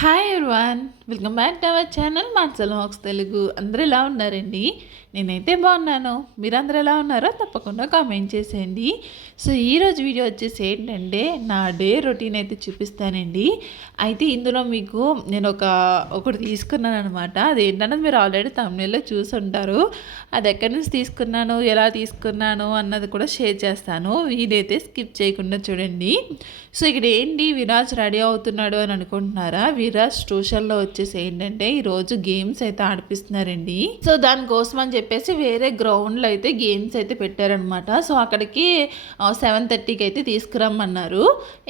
Hi everyone, welcome back to our channel Mansal hacks Telugu. అందరూ ఎలా ఉన్నారండి? నేనైతే బాగున్నాను. మీరందరూ ఎలా ఉన్నారో తప్పకుండా కామెంట్ చేసేయండి. సో ఈరోజు వీడియో వచ్చేసి ఏంటంటే నా డే రొటీన్ అయితే చూపిస్తానండి. అయితే ఇందులో మీకు నేను ఒకటి తీసుకున్నాను అనమాట. అది ఏంటన్నది మీరు ఆల్రెడీ తమిళలో చూసి ఉంటారు. అది ఎక్కడి నుంచి తీసుకున్నాను, ఎలా తీసుకున్నాను అన్నది కూడా షేర్ చేస్తాను. వీడైతే స్కిప్ చేయకుండా చూడండి. సో ఇక్కడ ఏంటి విరాజ్ రెడీ అవుతున్నాడు అని అనుకుంటున్నారా? విరాజ్ ట్యూషన్లో వచ్చేసి ఏంటంటే ఈరోజు గేమ్స్ అయితే ఆడిపిస్తున్నారండి. సో దానికోసం అని చెప్పేసి వేరే గ్రౌండ్లో అయితే గేమ్స్ అయితే పెట్టారనమాట. సో అక్కడికి 7:30కి అయితే తీసుకురమ్మన్నారు.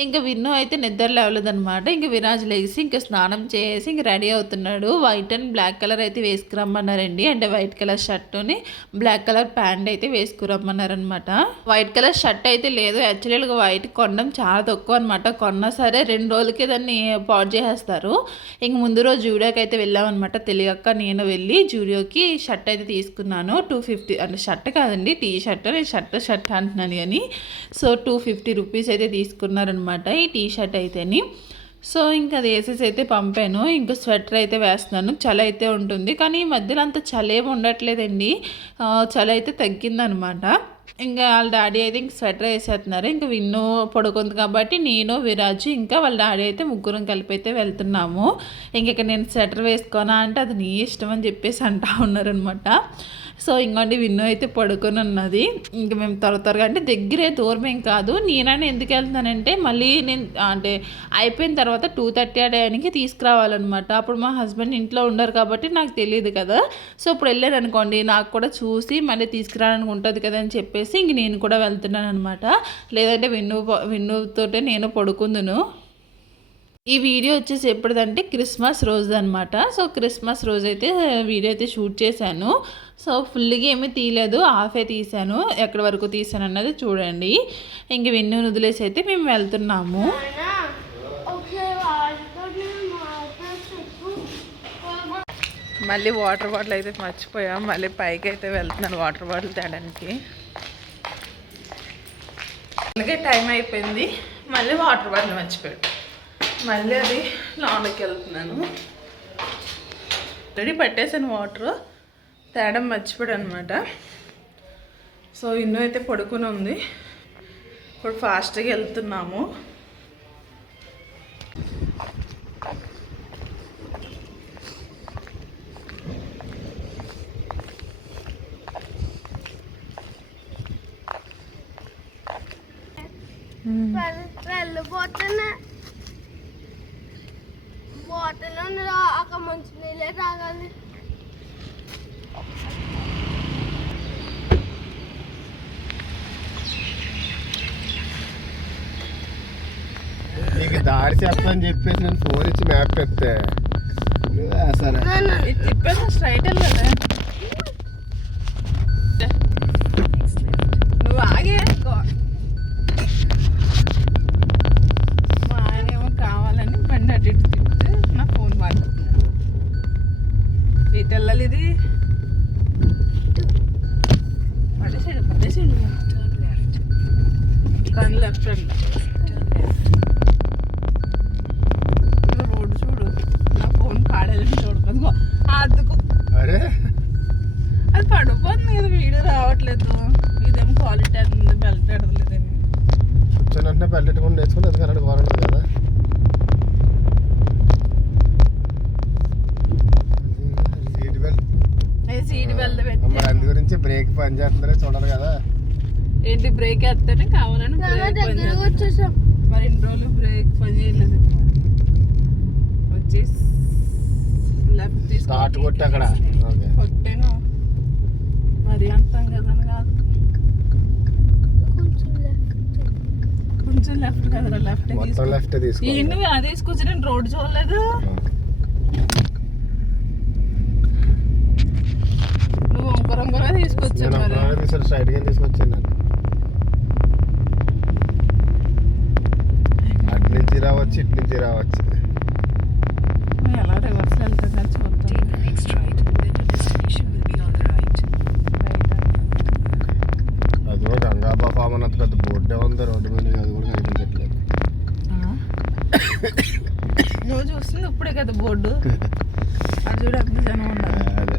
ఇంకా విన్ను అయితే నిద్ర లేవలేదనమాట. ఇంకా విరాజ్ లేచి ఇంకా స్నానం చేసి ఇంక రెడీ అవుతున్నాడు. వైట్ అండ్ బ్లాక్ కలర్ అయితే వేసుకురమ్మన్నారండి. అంటే వైట్ కలర్ షర్టుని బ్లాక్ కలర్ ప్యాంట్ అయితే వేసుకురమ్మన్నారనమాట. వైట్ కలర్ షర్ట్ అయితే లేదు. యాక్చువల్గా వైట్ కొనడం చాలా తక్కువ అనమాట. కొన్నా సరే 2 రోజులకి దాన్ని పాడు చేసేస్తారు. ఇంక ముందు రోజు జూడియోకి అయితే వెళ్ళామన్నమాట. తెలియక నేను వెళ్ళి జూడియోకి షర్ట్ అయితే తీసుకున్నాను. 250, అంటే షర్ట్ కాదండి, టీ షర్ట్. నేను షర్ట్ అంటున్నాను కానీ. సో 250 రూపీస్ అయితే తీసుకున్నారనమాట ఈ టీ షర్ట్ అయితేని. సో ఇంకా అది వేసేసి అయితే పంపాను. ఇంకా స్వెటర్ అయితే వేస్తున్నాను. చలి అయితే ఉంటుంది కానీ ఈ మధ్యలో అంత చలి ఏమి ఉండట్లేదండి. చలి అయితే తగ్గిందనమాట. ఇంకా వాళ్ళ డాడీ అయితే ఇంక స్వెటర్ వేసేస్తున్నారు. ఇంకా విన్ను పడుకుంది కాబట్టి నేను, విరాజు, ఇంకా వాళ్ళ డాడీ అయితే ముగ్గురం కలిపి అయితే వెళ్తున్నాము. ఇంక నేను స్వెటర్ వేసుకోనా అంటే అది నీ ఇష్టం అని చెప్పేసి అంటా ఉన్నారనమాట. సో ఇంకోండి విన్ను అయితే పడుకొని ఉన్నది. ఇంక మేము త్వరగా అంటే దగ్గరే, దూరమేం కాదు. నేనైనా ఎందుకు వెళ్తున్నానంటే మళ్ళీ నేను అంటే అయిపోయిన తర్వాత 2:30 ఆ టైంకి తీసుకురావాలన్నమాట. అప్పుడు మా హస్బెండ్ ఇంట్లో ఉండరు కాబట్టి నాకు తెలియదు కదా. సో ఇప్పుడు వెళ్ళాను అనుకోండి, నాకు కూడా చూసి మళ్ళీ తీసుకురావడానికి ఉంటుంది కదా అని చెప్పేసి ఇంక నేను కూడా వెళ్తున్నాను అనమాట. లేదంటే విన్నుతోటే నేను పడుకుందును. ఈ వీడియో వచ్చేసి ఎప్పుడుదంటే క్రిస్మస్ రోజు అనమాట. సో క్రిస్మస్ రోజు అయితే వీడియో అయితే షూట్ చేశాను. సో ఫుల్గా ఏమీ తీయలేదు, హాఫే తీసాను. ఎక్కడి వరకు తీసాను అన్నది చూడండి. ఇంక విన్ను వదిలేసి అయితే మేము వెళ్తున్నాము. మళ్ళీ వాటర్ బాటిల్ అయితే మర్చిపోయాం. మళ్ళీ పైకి అయితే వెళ్తున్నాను వాటర్ బాటిల్ తేడానికి. అందుకే టైం అయిపోయింది. మళ్ళీ వాటర్ బాటిల్ మర్చిపోయాడు. మళ్ళీ అది లోనకి వెళ్తున్నాను. రెడీ పట్టేసాను వాటర్, తేడం మర్చిపోయాడు అనమాట. సో ఇన్నో అయితే పడుకుని ఉంది. ఇప్పుడు ఫాస్ట్గా వెళ్తున్నాము. బాటిల్లో అక్కడ మంచి నీళ్ళే తాగాలి. నీకు దారి చెప్పని చెప్పేసి నేను ఫోన్ ఇచ్చి మ్యాప్ పెడితే సరే తిప్పేసి స్ట్రైట్ వెళ్ళాలి. నువ్వు ఆగే మా ఆయన ఏమో కావాలని బండి అటు ఇటు తిప్పితే నా ఫోన్ వాడుతున్నాడు. ఇటు వెళ్ళాలి. ఇది పడేసాడు కానీ లెఫ్ట్ అండి. రోడ్డు చూడు, నా ఫోన్ పాడేదని చూడు. అదిగో అదుకు, అరే అది పడిపోతుంది కదా, వీడియో రావట్లేదు. ఇదేమో క్వాలిటీ ఉంది, బెల్ట్ ఎడతలేదండి. కూర్చొని బెల్ట్ నేర్చుకుని అది కరెంట్ కోరలేదు కదా. సీట్ బెల్ట్ మరి అందు గురించి బ్రేక్ పని చేస్తుందనే చూడాలి కదా. ఏంటి బ్రేక్ వేస్తేనే కావాలని వచ్చేసాం. మరి ఇన్ని రోజులు బ్రేక్ పని చేయలేదు. వచ్చేసి లెఫ్ట్ స్టార్ట్ కొట్టి అక్కడ కొట్టాను. మరి అంతాం కదని కాదు, కొంచెం లెఫ్ట్ కదరా. లెఫ్ట్ తీసుకో. నువ్వు అదే తీసుకొచ్చి నేను రోడ్డు చూడలేదు. నువ్వు వంకరంగా తీసుకొచ్చాను. స్ట్రైట్గా తీసుకొచ్చాను. అటు నుంచి రావచ్చు, ఇటు నుంచి రావచ్చు. ఎలా రివర్స్ వెళ్తుందా చూద్దాం. అది కూడా గంగాబా ఫామ్ అన్నంత పెద్ద బోర్డే ఉంది రోడ్డు మీద. అది కూడా కనిపించట్లేదు. నువ్వు చూస్తుంది ఉన్నప్పుడే కదా బోర్డు అది చూడ ఎంత జనం ఉన్నారు. అదే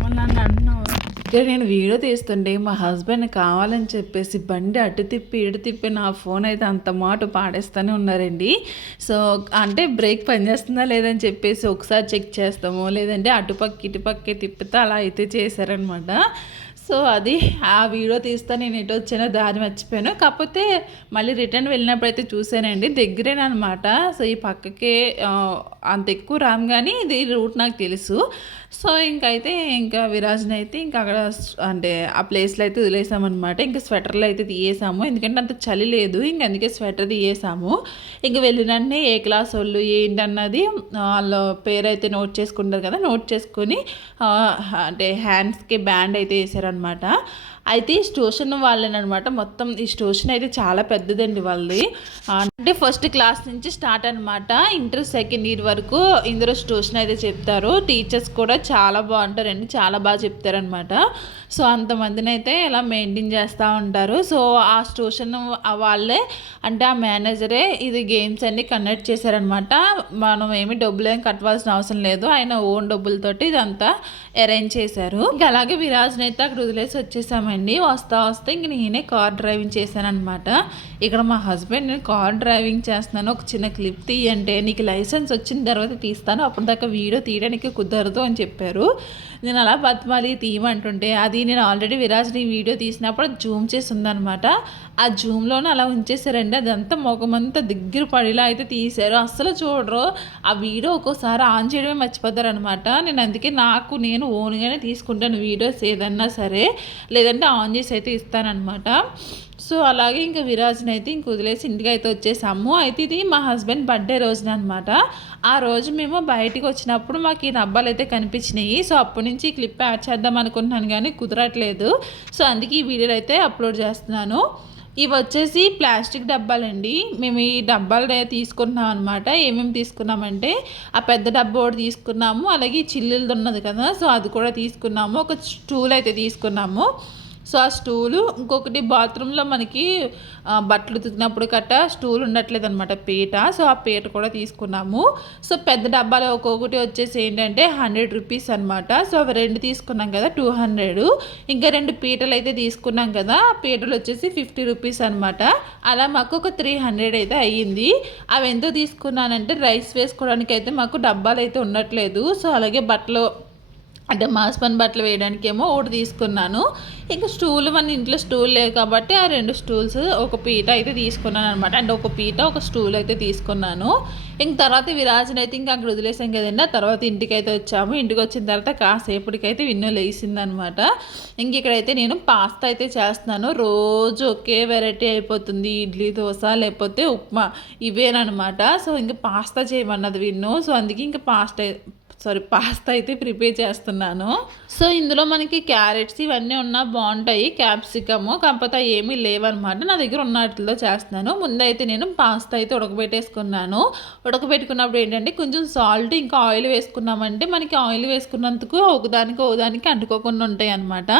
మళ్ళీ నన్ను అన్నావు. ఇక్కడ నేను వీడియో తీస్తుంటే మా హస్బెండ్ కావాలని చెప్పేసి బండి అటు తిప్పి ఇటు తిప్పి నా ఫోన్ అయితే అంత మాట పాడేస్తూనే ఉన్నారండి. సో అంటే బ్రేక్ పనిచేస్తుందా లేదని చెప్పేసి ఒకసారి చెక్ చేస్తాము, లేదంటే అటుపక్క ఇటుపక్కే తిప్పితే అలా అయితే చేశారనమాట. సో అది ఆ వీడియో తీస్తా నేను ఎటు వచ్చానో దారి మర్చిపోయాను. కాకపోతే మళ్ళీ రిటర్న్ వెళ్ళినప్పుడు అయితే చూసానండి, దగ్గరేనమాట. సో ఈ పక్కకే అంత ఎక్కువ రాము కానీ ఇది రూట్ నాకు తెలుసు. సో ఇంకైతే ఇంకా విరాజ్ని అయితే ఇంకా అక్కడ అంటే ఆ ప్లేస్లో అయితే వదిలేసామన్నమాట. ఇంకా స్వెటర్లు అయితే తీయేసాము, ఎందుకంటే అంత చలి లేదు, ఇంక అందుకే స్వెటర్ తీయేసాము. ఇంక వెళ్ళినన్నీ ఏ క్లాస్ వాళ్ళు ఏంటన్నది వాళ్ళ పేరు అయితే నోట్ చేసుకుంటారు కదా, నోట్ చేసుకొని అంటే హ్యాండ్స్కి బ్యాండ్ అయితే వేసారనమాట. అయితే ఈ ట్యూషన్ వాళ్ళేనమాట. మొత్తం ఈ ట్యూషన్ అయితే చాలా పెద్దదండి వాళ్ళది. అంటే ఫస్ట్ క్లాస్ నుంచి స్టార్ట్ అనమాట, ఇంటర్ సెకండ్ ఇయర్ వరకు ఇందులో ట్యూషన్ అయితే చెప్తారు. టీచర్స్ కూడా చాలా బాగుంటారండి, చాలా బాగా చెప్తారనమాట. సో అంతమందిని అయితే ఇలా మెయింటైన్ చేస్తూ ఉంటారు. సో ఆ ట్యూషన్ వాళ్ళే అంటే ఆ మేనేజరే ఇది గేమ్స్ అన్ని కండక్ట్ చేశారనమాట. మనం ఏమి డబ్బులు ఏం కట్టవలసిన అవసరం లేదు, ఆయన ఓన్ డబ్బులతోటి ఇదంతా అరేంజ్ చేశారు. ఇంకా అలాగే విరాజ్ని అయితే అక్కడ వదిలేసి వచ్చేసామండి. వస్తా ఇంక నేనే కార్ డ్రైవింగ్ చేశాను అనమాట. ఇక్కడ మా హస్బెండ్ నేను కార్ డ్రైవింగ్ చేస్తున్నాను, ఒక చిన్న క్లిప్ తీయంటే నీకు లైసెన్స్ వచ్చిన తర్వాత తీస్తాను, అప్పుడు దాకా వీడియో తీయడానికి కుదరదు అని చెప్పారు. నేను అలా బతిమాలి తీయమంటుంటే అది నేను ఆల్రెడీ విరాజ్ని వీడియో తీసినప్పుడు జూమ్ చేసి ఉందనమాట. ఆ జూమ్లోనే అలా ఉంచేసారండి, అదంతా మొగమంతా దగ్గర పడేలా అయితే తీశారు. అస్సలు చూడరు, ఆ వీడియో ఒక్కోసారి ఆన్ చేయడమే మర్చిపోతారు అనమాట. నేను అందుకే నేను ఓన్గానే తీసుకుంటాను వీడియోస్ ఏదన్నా సరే, లేదంటే ఆన్ చేసి అయితే ఇస్తానన్నమాట. సో అలాగే ఇంకా విరాజ్ని అయితే ఇంక వదిలేసి ఇంటికి అయితే వచ్చేసాము. అయితే ఇది మా హస్బెండ్ బర్త్డే రోజున అనమాట. ఆ రోజు మేము బయటికి వచ్చినప్పుడు మాకు ఈ డబ్బాలు అయితే కనిపించినాయి. సో అప్పటి నుంచి ఈ క్లిప్ యాడ్ చేద్దాం అనుకుంటున్నాను కానీ కుదరట్లేదు. సో అందుకే ఈ వీడియోలు అయితే అప్లోడ్ చేస్తున్నాను. ఇవి వచ్చేసి ప్లాస్టిక్ డబ్బాలండి. మేము ఈ డబ్బాలు తీసుకున్నాం అనమాట. ఏమేమి తీసుకున్నామంటే ఆ పెద్ద డబ్బా ఒకటి తీసుకున్నాము, అలాగే చిల్లులది ఉన్నది కదా, సో అది కూడా తీసుకున్నాము. ఒక స్టూల్ అయితే తీసుకున్నాము. సో ఆ స్టూలు, ఇంకొకటి బాత్రూంలో మనకి బట్టలు ఉతికినప్పుడు కట్ట స్టూల్ ఉండట్లేదు అనమాట, పీట. సో ఆ పీట కూడా తీసుకున్నాము. సో పెద్ద డబ్బాలు ఒక్కొక్కటి వచ్చేసి ఏంటంటే 100 రూపీస్ అనమాట. సో అవి 2 తీసుకున్నాం కదా 200. ఇంకా 2 పీటలు అయితే తీసుకున్నాం కదా, ఆ పీటలు వచ్చేసి 50 రూపీస్ అనమాట. అలా మాకు ఒక 300 అయితే అయ్యింది. అవి ఎంతో తీసుకున్నానంటే రైస్ వేసుకోవడానికి అయితే మాకు డబ్బాలు అయితే ఉండట్లేదు. సో అలాగే బట్టలు అంటే మాస్పన్ బట్టలు వేయడానికి ఏమో ఒకటి తీసుకున్నాను. ఇంకా స్టూల్ మన ఇంట్లో స్టూల్ లేవు కాబట్టి ఆ 2 స్టూల్స్ ఒక పీట అయితే తీసుకున్నాను అనమాట. అంటే ఒక పీట ఒక స్టూల్ అయితే తీసుకున్నాను. ఇంక తర్వాత విరాజ్ని అయితే ఇంకా అక్కడ వదిలేసాం కదండి. ఆ తర్వాత ఇంటికి అయితే వచ్చాము. ఇంటికి వచ్చిన తర్వాత కాసేపటికైతే విన్నో లేచిందనమాట. ఇంక ఇక్కడైతే నేను పాస్తా అయితే చేస్తున్నాను. రోజు ఒకే వెరైటీ అయిపోతుంది, ఇడ్లీ దోశ లేకపోతే ఉప్మా ఇవేనమాట. సో ఇంకా పాస్తా చేయమన్నది విన్నో. సో అందుకే ఇంకా పాస్తా అయితే ప్రిపేర్ చేస్తున్నాను. సో ఇందులో మనకి క్యారెట్స్ ఇవన్నీ ఉన్నా బాగుంటాయి, క్యాప్సికము, కాకపోతే ఏమీ లేవన్నమాట. నా దగ్గర ఉన్న వాటిలో చేస్తున్నాను. ముందైతే నేను పాస్తా అయితే ఉడకబెట్టేసుకున్నాను. ఉడకబెట్టుకున్నప్పుడు ఏంటంటే కొంచెం సాల్ట్ ఇంకా ఆయిల్ వేసుకున్నామంటే మనకి ఆయిల్ వేసుకున్నందుకు ఒకదానికి అంటుకోకుండా ఉంటాయి అనమాట.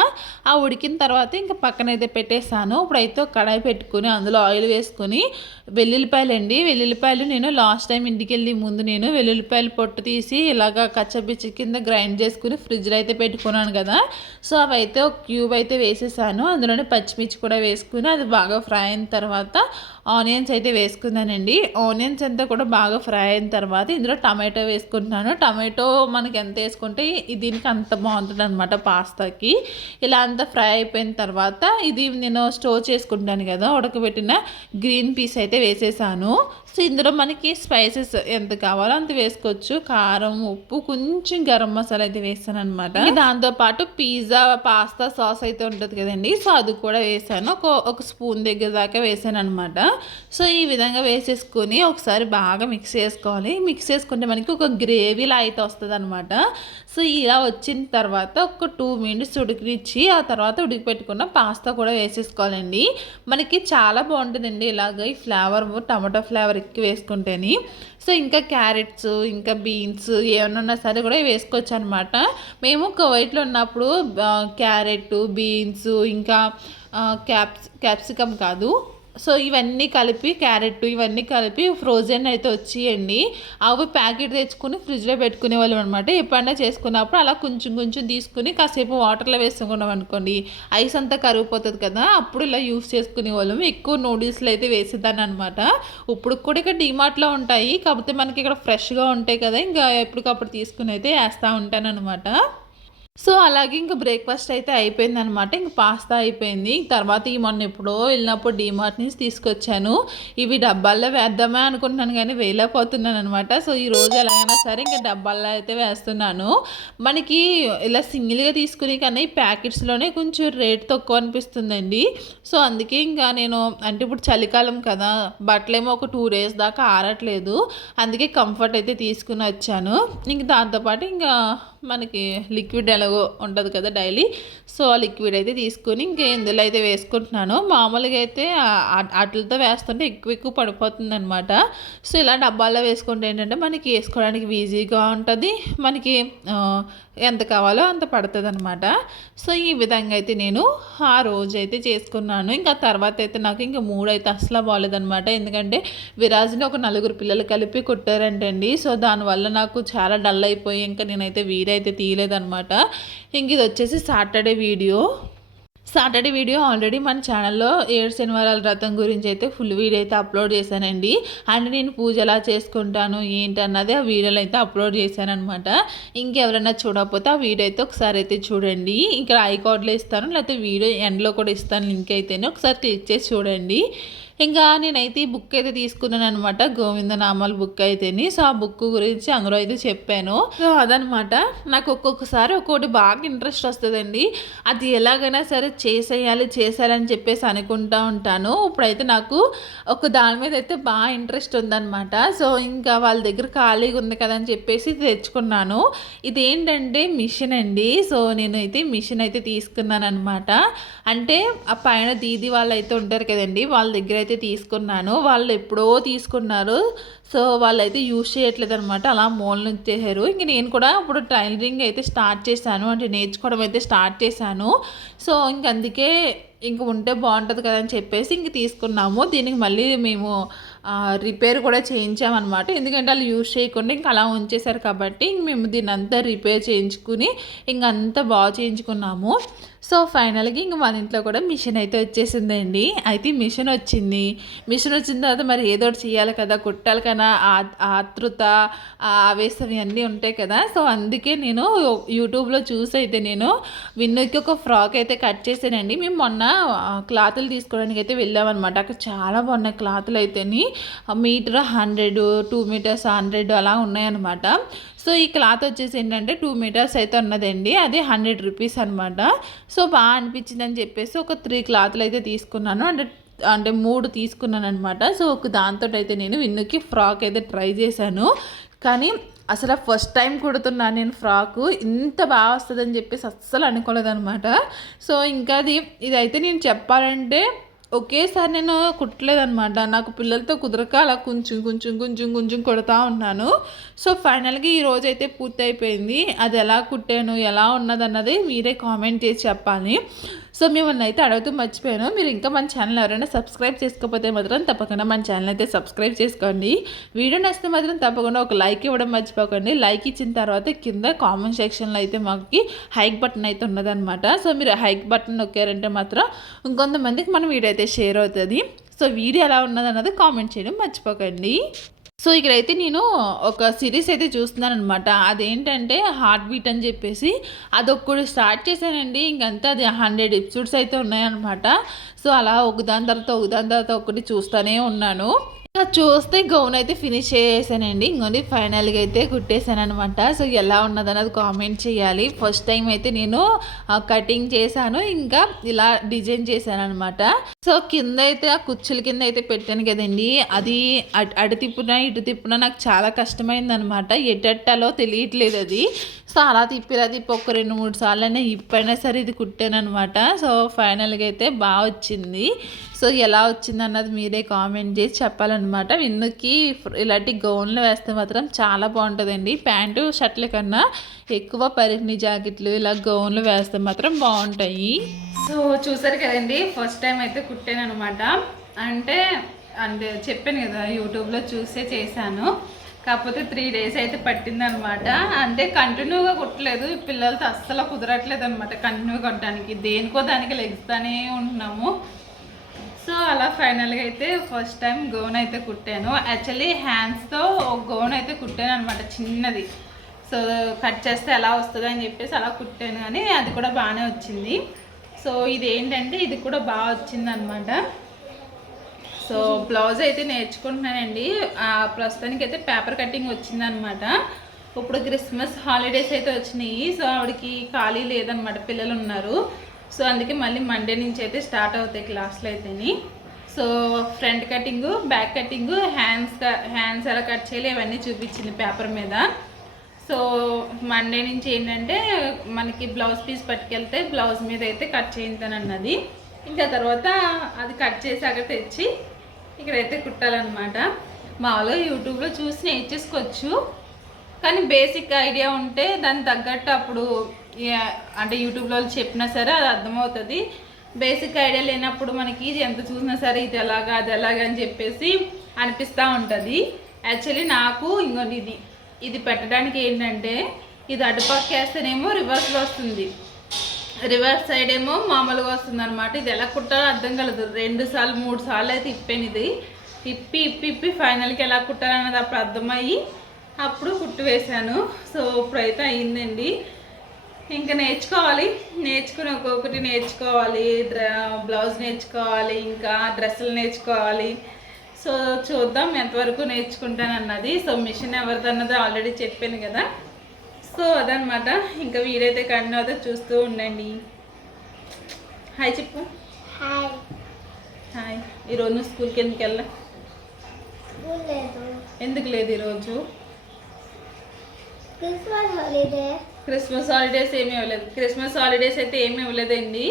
ఆ ఉడికిన తర్వాత ఇంకా పక్కన అయితే పెట్టేసాను. ఇప్పుడైతే ఒక కడాయి పెట్టుకుని అందులో ఆయిల్ వేసుకొని వెల్లుల్లిపాయలు నేను లాస్ట్ టైం ఇంటికి వెళ్ళి ముందు నేను వెల్లుల్లిపాయలు పొట్టు తీసి ఇలాగా కచ్చపిచ్చి కింద గ్రైండ్ చేసుకుని ఫ్రిడ్జ్లో అయితే పెట్టుకున్నాను కదా. సో అవి అయితే ఒక క్యూబ్ అయితే వేసేసాను. అందులోనే పచ్చిమిర్చి కూడా వేసుకుని అది బాగా ఫ్రై అయిన తర్వాత ఆనియన్స్ అయితే వేసుకున్నానండి. ఆనియన్స్ అంతా కూడా బాగా ఫ్రై అయిన తర్వాత ఇందులో టమాటో వేసుకుంటున్నాను. టమాటో మనకి ఎంత వేసుకుంటే దీనికి అంత బాగుంటుంది అనమాట పాస్తాకి. ఇలా అంతా ఫ్రై అయిపోయిన తర్వాత ఇది నేను స్టోర్ చేసుకుంటాను కదా, ఉడకబెట్టిన గ్రీన్ పీస్ అయితే వేసేసాను. సో ఇందులో మనకి స్పైసెస్ ఎంత కావాలో అంత వేసుకోవచ్చు. కారం, ఉప్పు, కొంచెం గరం మసాలా అయితే వేసాను అనమాట. దాంతోపాటు పిజ్జా పాస్తా సాస్ అయితే ఉంటుంది కదండి, సో అది కూడా వేసాను. ఒక స్పూన్ దగ్గర దాకా వేసాను అనమాట. సో ఈ విధంగా వేసేసుకొని ఒకసారి బాగా మిక్స్ చేసుకోవాలి. మిక్స్ చేసుకుంటే మనకి ఒక గ్రేవీలా అయితే వస్తుంది అనమాట. సో ఇలా వచ్చిన తర్వాత ఒక 2 మినిట్స్ ఉడికిచ్చి ఆ తర్వాత ఉడికిపెట్టుకున్న పాస్తా కూడా వేసేసుకోవాలండి. మనకి చాలా బాగుంటుందండి ఇలాగ ఈ ఫ్లేవర్, టమాటో ఫ్లేవర్ ఎక్కువ వేసుకుంటేని. సో ఇంకా క్యారెట్స్ ఇంకా బీన్స్ ఏమైనా ఉన్నా సరే కూడా వేసుకోవచ్చు అనమాట. మేము కువైట్లో ఉన్నప్పుడు క్యారెట్, బీన్స్ ఇంకా క్యాప్సికమ్ కాదు సో ఇవన్నీ కలిపి క్యారెట్ ఇవన్నీ కలిపి ఫ్రోజన్ అయితే వచ్చేయండి. అవి ప్యాకెట్ తెచ్చుకుని ఫ్రిడ్జ్లో పెట్టుకునే వాళ్ళం అనమాట. ఎప్పుడైనా చేసుకున్నప్పుడు అలా కొంచెం కొంచెం తీసుకుని కాసేపు వాటర్లో వేసుకున్నాం అనుకోండి, ఐస్ అంతా కరిగిపోతుంది కదా, అప్పుడు ఇలా యూస్ చేసుకునే వాళ్ళం. ఎక్కువ నూడిల్స్లో అయితే వేసేదాన్ని అనమాట. ఇప్పుడు కూడా ఇక్కడ డిమార్ట్లో ఉంటాయి, కాకపోతే మనకి ఇక్కడ ఫ్రెష్గా ఉంటాయి కదా, ఇంకా ఎప్పటికప్పుడు తీసుకుని అయితే వేస్తూ ఉంటాను అనమాట. సో అలాగే ఇంకా బ్రేక్ఫాస్ట్ అయితే అయిపోయింది అనమాట. ఇంక పాస్తా అయిపోయింది. తర్వాత ఈ మొన్న ఎప్పుడో వెళ్ళినప్పుడు డీమార్ట్ నుంచి తీసుకొచ్చాను. ఇవి డబ్బాల్లో వేద్దామా అనుకుంటున్నాను కానీ వేయలేకపోతున్నాను అనమాట. సో ఈ రోజు ఎలాగైనా సరే ఇంకా డబ్బాల్లో అయితే వేస్తున్నాను. మనకి ఇలా సింగిల్గా తీసుకుని కానీ ప్యాకెట్స్లోనే కొంచెం రేట్ తక్కువ అనిపిస్తుందండి. సో అందుకే ఇంకా నేను అంటే ఇప్పుడు చలికాలం కదా, బట్టలేమో ఒక 2 days దాకా ఆరట్లేదు, అందుకే కంఫర్ట్ అయితే తీసుకుని వచ్చాను. ఇంక దాంతోపాటు ఇంకా మనకి లిక్విడ్ ఎలాగో ఉంటుంది కదా డైలీ, సో ఆ లిక్విడ్ అయితే తీసుకొని ఇంకా ఇందులో అయితే వేసుకుంటున్నాను. మామూలుగా అయితే వాటితో వేస్తుంటే ఎక్కువ పడిపోతుంది అనమాట. సో ఇలా డబ్బాల్లో వేసుకుంటే ఏంటంటే మనకి వేసుకోవడానికి ఈజీగా ఉంటుంది, మనకి ఎంత కావాలో అంత పడుతుంది అనమాట. సో ఈ విధంగా అయితే నేను ఆ రోజు అయితే చేసుకున్నాను. ఇంకా తర్వాత అయితే నాకు ఇంకా మూడ్ అయితే అసలు బాగాలేదనమాట. ఎందుకంటే విరాజ్ని ఒక 4 పిల్లలు కలిపి కొట్టారంటండి. సో దానివల్ల నాకు చాలా డల్ అయిపోయి ఇంకా నేనైతే వీడైతే తీయలేదనమాట. ఇంక ఇది వచ్చేసి సాటర్డే వీడియో ఆల్రెడీ మన ఛానల్లో 7 శనివారాల వ్రతం గురించి అయితే ఫుల్ వీడియో అయితే అప్లోడ్ చేశానండి. అండ్ నేను పూజ ఎలా చేసుకుంటాను ఏంటన్నది ఆ వీడియోలో అయితే అప్లోడ్ చేశాను అనమాట. ఇంకెవరైనా చూడకపోతే ఆ వీడియో అయితే ఒకసారి అయితే చూడండి. ఇక్కడ ఐకార్డ్లో ఇస్తాను, లేకపోతే వీడియో ఎండ్లో కూడా ఇస్తాను లింక్ అయితేనే, ఒకసారి క్లిక్ చేసి చూడండి. ఇంకా నేనైతే ఈ బుక్ అయితే తీసుకున్నాను అనమాట, గోవిందనామాల బుక్ అయితేని. సో ఆ బుక్ గురించి అందులో అయితే చెప్పాను. సో అదనమాట, నాకు ఒక్కొక్కసారి ఒక్కొక్కటి బాగా ఇంట్రెస్ట్ వస్తుందండి. అది ఎలాగైనా సరే చేసేయాలని చెప్పేసి అనుకుంటూ ఉంటాను. ఇప్పుడైతే నాకు ఒక దాని మీద అయితే బాగా ఇంట్రెస్ట్ ఉందన్నమాట. సో ఇంకా వాళ్ళ దగ్గర ఖాళీగా ఉంది కదా అని చెప్పేసి తెచ్చుకున్నాను. ఇదేంటంటే మిషన్ అండి. సో నేనైతే మిషన్ అయితే తీసుకున్నాను అనమాట. అంటే ఆ పైన దీది వాళ్ళు అయితే ఉంటారు కదండి, వాళ్ళ దగ్గర అయితే తీసుకున్నాను. వాళ్ళు ఎప్పుడో తీసుకున్నారు. సో వాళ్ళైతే యూజ్ చేయట్లేదు అనమాట, అలా మూల నుంచేసారు. ఇంక నేను కూడా ఇప్పుడు టైలరింగ్ అయితే స్టార్ట్ చేశాను, అంటే నేర్చుకోవడం అయితే స్టార్ట్ చేశాను. సో ఇంక అందుకే ఇంక ఉంటే బాగుంటుంది కదా అని చెప్పేసి ఇంక తీసుకున్నాము. దీనికి మళ్ళీ మేము రిపేర్ కూడా చేయించామన్నమాట. ఎందుకంటే వాళ్ళు యూజ్ చేయకుండా ఇంక అలా ఉంచేశారు కాబట్టి ఇంక మేము దీన్ని అంతా రిపేర్ చేయించుకుని ఇంక అంతా బాగా చేయించుకున్నాము. సో ఫైనల్గా ఇంక మన ఇంట్లో కూడా మిషన్ అయితే వచ్చేసిందండి. అయితే మిషన్ వచ్చిన తర్వాత మరి ఏదో ఒకటి చేయాలి కదా, కుట్టాలి కదా, ఆతృత ఆవేశం ఇవన్నీ ఉంటాయి కదా. సో అందుకే నేను యూట్యూబ్లో చూసి అయితే నేను విన్నుకి ఒక ఫ్రాక్ అయితే కట్ చేసానండి. మేము మొన్న క్లాతులు తీసుకోవడానికి అయితే వెళ్ళామన్నమాట. అక్కడ చాలా బాగున్నాయి క్లాతులు అయితేని, మీటర్ 100, 2 meters 100 అలా ఉన్నాయన్నమాట. సో ఈ క్లాత్ వచ్చేసి ఏంటంటే 2 meters అయితే ఉన్నదండి, అది 100 rupees అనమాట. సో బాగా అనిపించింది అని చెప్పేసి ఒక 3 క్లాతులు అయితే తీసుకున్నాను, అంటే 3 తీసుకున్నాను అనమాట. సో ఒక దాంతో అయితే నేను విన్నుకి ఫ్రాక్ అయితే ట్రై చేశాను. కానీ అసలు ఫస్ట్ టైం కుడుతున్నాను నేను ఫ్రాకు, ఇంత బాగా వస్తుందని చెప్పేసి అస్సలు అనుకోలేదనమాట. సో ఇంకా ఇదైతే నేను చెప్పాలంటే ఒకేసారి నేను కుట్టలేదనమాట. నాకు పిల్లలతో కుదరక అలా కొంచెం కొడతా ఉన్నాను. సో ఫైనల్గా ఈ రోజు అయితే పూర్తి అయిపోయింది. అది ఎలా కుట్టాను, ఎలా ఉన్నదన్నది మీరే కామెంట్ చేసి చెప్పాలి. సో మిమ్మల్ని అయితే అడుగుతూ మర్చిపోయాను, మీరు ఇంకా మన ఛానల్ ఎవరైనా సబ్స్క్రైబ్ చేసుకోకపోతే మాత్రం తప్పకుండా మన ఛానల్ అయితే సబ్స్క్రైబ్ చేసుకోండి. వీడియో నచ్చితే మాత్రం తప్పకుండా ఒక లైక్ ఇవ్వడం మర్చిపోకండి. లైక్ ఇచ్చిన తర్వాత కింద కామెంట్ సెక్షన్లో అయితే మాకు హైక్ బటన్ అయితే ఉన్నదనమాట. సో మీరు హైక్ బటన్ నొక్కారంటే మాత్రం ఇంకొంతమందికి మన వీడియో అయితే షేర్ అవుతుంది. సో వీడియో ఎలా ఉన్నదన్నది కామెంట్ చేయడం మర్చిపోకండి. సో ఇక్కడైతే నేను ఒక సిరీస్ అయితే చూస్తున్నాను అనమాట. అదేంటంటే హార్ట్ బీట్ అని చెప్పేసి అదొక్కటి స్టార్ట్ చేశానండి. ఇంకంతా అది 100 episodes అయితే ఉన్నాయన్నమాట. సో అలా ఒకదాని తర్వాత ఒకటి చూస్తూనే ఉన్నాను. చూస్తే గౌన్ అయితే ఫినిష్ చేసేసానండి. ఇంకోటి ఫైనల్గా అయితే కుట్టేసాను అనమాట. సో ఎలా ఉన్నదన్నది కామెంట్ చేయాలి. ఫస్ట్ టైం అయితే నేను కటింగ్ చేశాను, ఇంకా ఇలా డిజైన్ చేశాను అనమాట. సో కింద అయితే ఆ కుచ్చుల కింద అయితే పెట్టాను కదండి, అది అటు తిప్పున నాకు చాలా కష్టమైంది అనమాట. ఎట్టెట్టాలో తెలియట్లేదు అది. సో అలా తిప్పి ఒక 2-3 సార్లు ఇప్పైనా సరే ఇది కుట్టాను అనమాట. సో ఫైనల్గా అయితే బాగా వచ్చింది. సో ఎలా వచ్చింది అన్నది మీరే కామెంట్ చేసి చెప్పాలన్నమాట. విన్నుకి ఇలాంటి గౌన్లు వేస్తే మాత్రం చాలా బాగుంటుందండి. ప్యాంటు షర్ట్ల కన్నా ఎక్కువ పరికిణి జాకెట్లు ఇలా గౌన్లు వేస్తే మాత్రం బాగుంటాయి. సో చూసారు కదండి, ఫస్ట్ టైం అయితే కుట్టాను అనమాట. అంటే అంటే చెప్పాను కదా యూట్యూబ్లో చూసే చేశాను. కాకపోతే 3 డేస్ అయితే పట్టిందనమాట. అంటే కంటిన్యూగా కుట్టలేదు, ఈ పిల్లలతో అస్సలు కుదరట్లేదు అనమాట కంటిన్యూగా కొట్టడానికి. దేనికో దానికి లెగ్స్తానే ఉంటున్నాము. సో అలా ఫైనల్గా అయితే ఫస్ట్ టైం గౌన్ అయితే కుట్టాను. యాక్చువల్లీ హ్యాండ్స్తో ఒక గౌన్ అయితే కుట్టాను అనమాట, చిన్నది. సో కట్ చేస్తే ఎలా వస్తుంది అని చెప్పేసి అలా కుట్టాను, కానీ అది కూడా బాగానే వచ్చింది. సో ఇది ఏంటంటే ఇది కూడా బాగా వచ్చింది అనమాట. సో బ్లౌజ్ అయితే నేర్చుకుంటున్నానండి. ప్రస్తుతానికి అయితే పేపర్ కటింగ్ వచ్చిందనమాట. ఇప్పుడు క్రిస్మస్ హాలిడేస్ అయితే వచ్చినాయి. సో ఆవిడకి ఖాళీ లేదనమాట, పిల్లలు ఉన్నారు. సో అందుకే మళ్ళీ మండే నుంచి అయితే స్టార్ట్ అవుతాయి క్లాసులు అయితేని. So front cutting, back cutting, hands ఎలా కట్ చేయాలి ఇవన్నీ చూపించింది పేపర్ మీద. సో మండే నుంచి ఏంటంటే మనకి బ్లౌజ్ పీస్ పట్టుకెళ్తే బ్లౌజ్ మీద అయితే కట్ చేయించానన్నది. ఇంకా తర్వాత అది కట్ చేసి అక్కడ తెచ్చి ఇక్కడైతే కుట్టాలన్నమాట. మామూలుగా యూట్యూబ్లో చూసి నేర్చేసుకోవచ్చు, కానీ బేసిక్ ఐడియా ఉంటే దానికి తగ్గట్టు అప్పుడు అంటే యూట్యూబ్లో చెప్పినా సరే అది అర్థమవుతుంది. బేసిక్ ఐడియా లేనప్పుడు మనకి ఇది ఎంత చూసినా సరే ఇది ఎలాగా అది ఎలాగా అని చెప్పేసి అనిపిస్తూ ఉంటుంది. యాక్చువల్లీ నాకు ఇంకోటి ఇది పెట్టడానికి ఏంటంటే ఇది అటుపక్క వేస్తేనేమో రివర్స్లో వస్తుంది, రివర్స్ సైడ్ ఏమో మామూలుగా వస్తుంది అనమాట. ఇది ఎలా కుట్టాలో అర్థం కలదు. 2 సార్లు 3 సార్లు అయితే ఇప్పాను. ఇది ఇప్పి ఫైనల్కి ఎలా కుట్టాలన్నది అప్పుడు అర్థమయ్యి అప్పుడు కుట్టు వేశాను. సో ఇప్పుడైతే అయ్యిందండి. ఇంకా నేర్చుకుని ఒక్కొక్కటి నేర్చుకోవాలి. బ్లౌజ్ నేర్చుకోవాలి, ఇంకా డ్రెస్సులు నేర్చుకోవాలి. సో చూద్దాం ఎంతవరకు నేర్చుకుంటానన్నది. సో మిషన్ ఎవరిదన్నది ఆల్రెడీ చెప్పాను కదా. సో అదనమాట. ఇంకా వీడైతే కంటిన్యూ అవుతే చూస్తూ ఉండండి. హాయ్ చెప్పు. హాయ్. ఈరోజు నువ్వు స్కూల్కి ఎందుకు వెళ్ళా? ఎందుకు లేదు ఈరోజు? క్రిస్మస్ హాలిడేస్ ఏమీ ఇవ్వలేదు. క్రిస్మస్ హాలిడేస్ అయితే ఏమీ ఇవ్వలేదండి,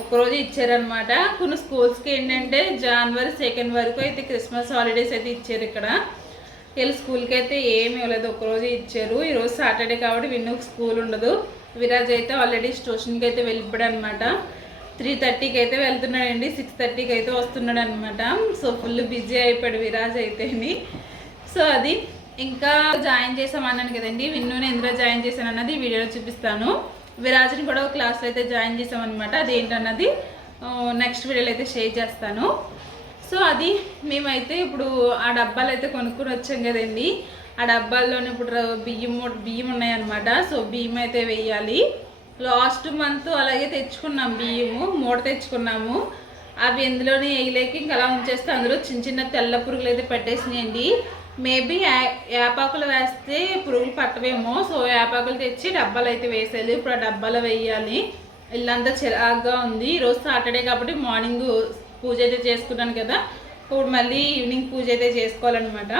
ఒక్కరోజు ఇచ్చారనమాట. కొన్ని స్కూల్స్కి ఏంటంటే జనవరి 2 వరకు అయితే క్రిస్మస్ హాలిడేస్ అయితే ఇచ్చారు. ఇక్కడ వీళ్ళు స్కూల్కి అయితే ఏమి ఇవ్వలేదు, ఒక్కరోజు ఇచ్చారు. ఈరోజు సాటర్డే కాబట్టి విన్నుకు స్కూల్ ఉండదు. విరాజ్ అయితే ఆల్రెడీ ట్యూషన్కి అయితే వెళ్ళిపోయాడు అనమాట. 3:30కి అయితే వెళ్తున్నాడండి, 6:30కి అయితే వస్తున్నాడు అనమాట. సో ఫుల్ బిజీ అయిపోయాడు విరాజ్ అయితేని. సో అది ఇంకా జాయిన్ చేసామన్నాను కదండి, విన్నుని ఎందులో జాయిన్ చేశాను అన్నది వీడియోలో చూపిస్తాను. విరాజ్ని కూడా ఒక క్లాస్లో అయితే జాయిన్ చేసామన్నమాట. అదేంటన్నది నెక్స్ట్ వీడియోలో అయితే షేర్ చేస్తాను. సో అది మేమైతే ఇప్పుడు ఆ డబ్బాలు అయితే కొనుక్కొని వచ్చాం కదండి. ఆ డబ్బాల్లోనే ఇప్పుడు బియ్యం ఉన్నాయన్నమాట. సో బియ్యం అయితే వేయాలి. లాస్ట్ మంత్ అలాగే తెచ్చుకున్నాం, బియ్యము 3 తెచ్చుకున్నాము. అవి ఎందులోనే వేయలేక ఇంకా అలా ఉంచేస్తే అందులో చిన్న తెల్ల పురుగులు అయితే పెట్టేసినాయండి. మేబీ యాపాకులు వేస్తే పురుగులు పట్టవేమో. సో యాపాకులు తెచ్చి డబ్బాలు అయితే వేసేది. ఇప్పుడు ఆ డబ్బాలు వేయాలి. ఇల్లంతా చిరాగ్గా ఉంది. ఈరోజు సాటర్డే కాబట్టి మార్నింగ్ పూజ అయితే చేసుకున్నాను కదా, ఇప్పుడు మళ్ళీ ఈవినింగ్ పూజ అయితే చేసుకోవాలన్నమాట.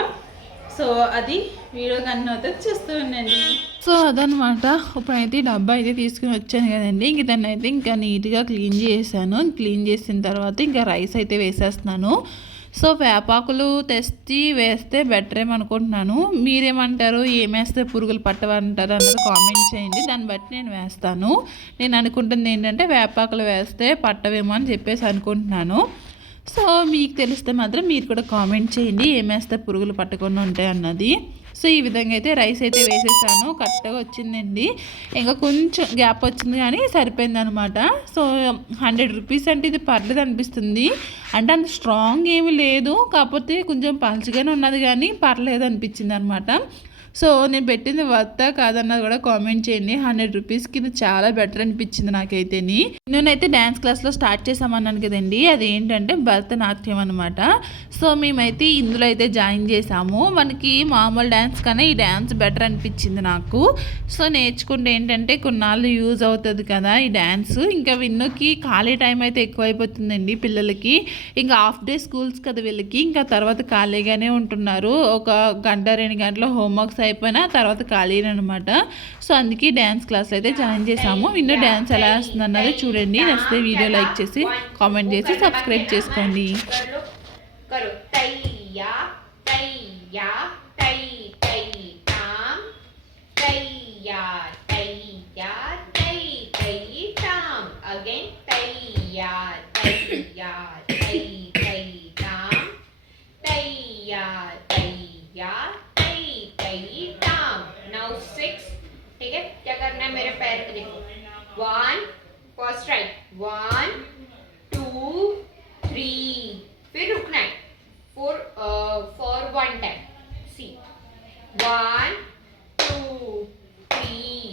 సో అది వీడియో కంటిన్యూ అవుతుంది, చూస్తూ ఉండండి. సో అదనమాట. ఇప్పుడైతే డబ్బా అయితే తీసుకుని వచ్చాను కదండి. ఇంక దాన్ని అయితే ఇంకా నీట్గా క్లీన్ చేశాను. క్లీన్ చేసిన తర్వాత ఇంకా రైస్ అయితే వేసేస్తున్నాను. సో వేపాకులు తెచ్చి వేస్తే బెటర్ ఏమనుకుంటున్నాను. మీరేమంటారు, ఏమేస్తే పురుగులు పట్టవంటారు అన్నది కామెంట్ చేయండి, దాన్ని బట్టి నేను వేస్తాను. నేను అనుకుంటుంది ఏంటంటే వేపాకులు వేస్తే పట్టవేమో అని చెప్పేసి అనుకుంటున్నాను. సో మీకు తెలిస్తే మాత్రం మీరు కూడా కామెంట్ చేయండి, ఏమేస్తే పురుగులు పట్టకుండా ఉంటాయి అన్నది. సో ఈ విధంగా అయితే రైస్ అయితే వేసేసాను, కరెక్ట్గా వచ్చిందండి. ఇంకా కొంచెం గ్యాప్ వచ్చింది కానీ సరిపోయింది అనమాట. సో 100 రూపీస్ అంటే ఇది పర్లేదు అనిపిస్తుంది. అంటే అంత స్ట్రాంగ్ ఏమీ లేదు, కాకపోతే కొంచెం పలుచగానే ఉన్నది కానీ పర్లేదు అనిపించింది అనమాట. సో నేను పెట్టింది వర్తా కాదన్నది కూడా కామెంట్ చేయండి. 100 రూపీస్కి ఇది చాలా బెటర్ అనిపించింది నాకైతేని. నేనైతే డ్యాన్స్ క్లాస్లో స్టార్ట్ చేసామన్నాను కదండి, అది ఏంటంటే భరతనాట్యం అనమాట. సో మేమైతే ఇందులో అయితే జాయిన్ చేసాము. మనకి మామూలు డ్యాన్స్ కన్నా ఈ డ్యాన్స్ బెటర్ అనిపించింది నాకు. సో నేర్చుకుంటే ఏంటంటే కొన్నాళ్ళు యూజ్ అవుతుంది కదా ఈ డ్యాన్స్. ఇంకా విన్నుకి ఖాళీ టైం అయితే ఎక్కువైపోతుందండి పిల్లలకి. ఇంకా హాఫ్ డే స్కూల్స్ కదా వీళ్ళకి, ఇంకా తర్వాత ఖాళీగానే ఉంటున్నారు. ఒక గంట 2 గంటల హోంవర్క్స్ అయిపోయినా తర్వాత ఖాళీ అనమాట. సో అందుకే డ్యాన్స్ క్లాస్లో అయితే జాయిన్ చేసాము. విన్ను డ్యాన్స్ ఎలా వస్తుంది అన్నది చూడండి. నచ్చితే వీడియో లైక్ చేసి కామెంట్ చేసి సబ్స్క్రైబ్ చేసుకోండి. Again, now 6. ठीक है, क्या करना है मेरे पैर पे देखो. 1 फर्स्ट राइट, 1 2 3, फिर रुकना है फॉर 1 टाइम. C 1 2 3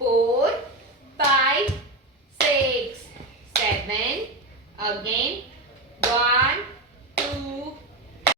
4 5 6 7, again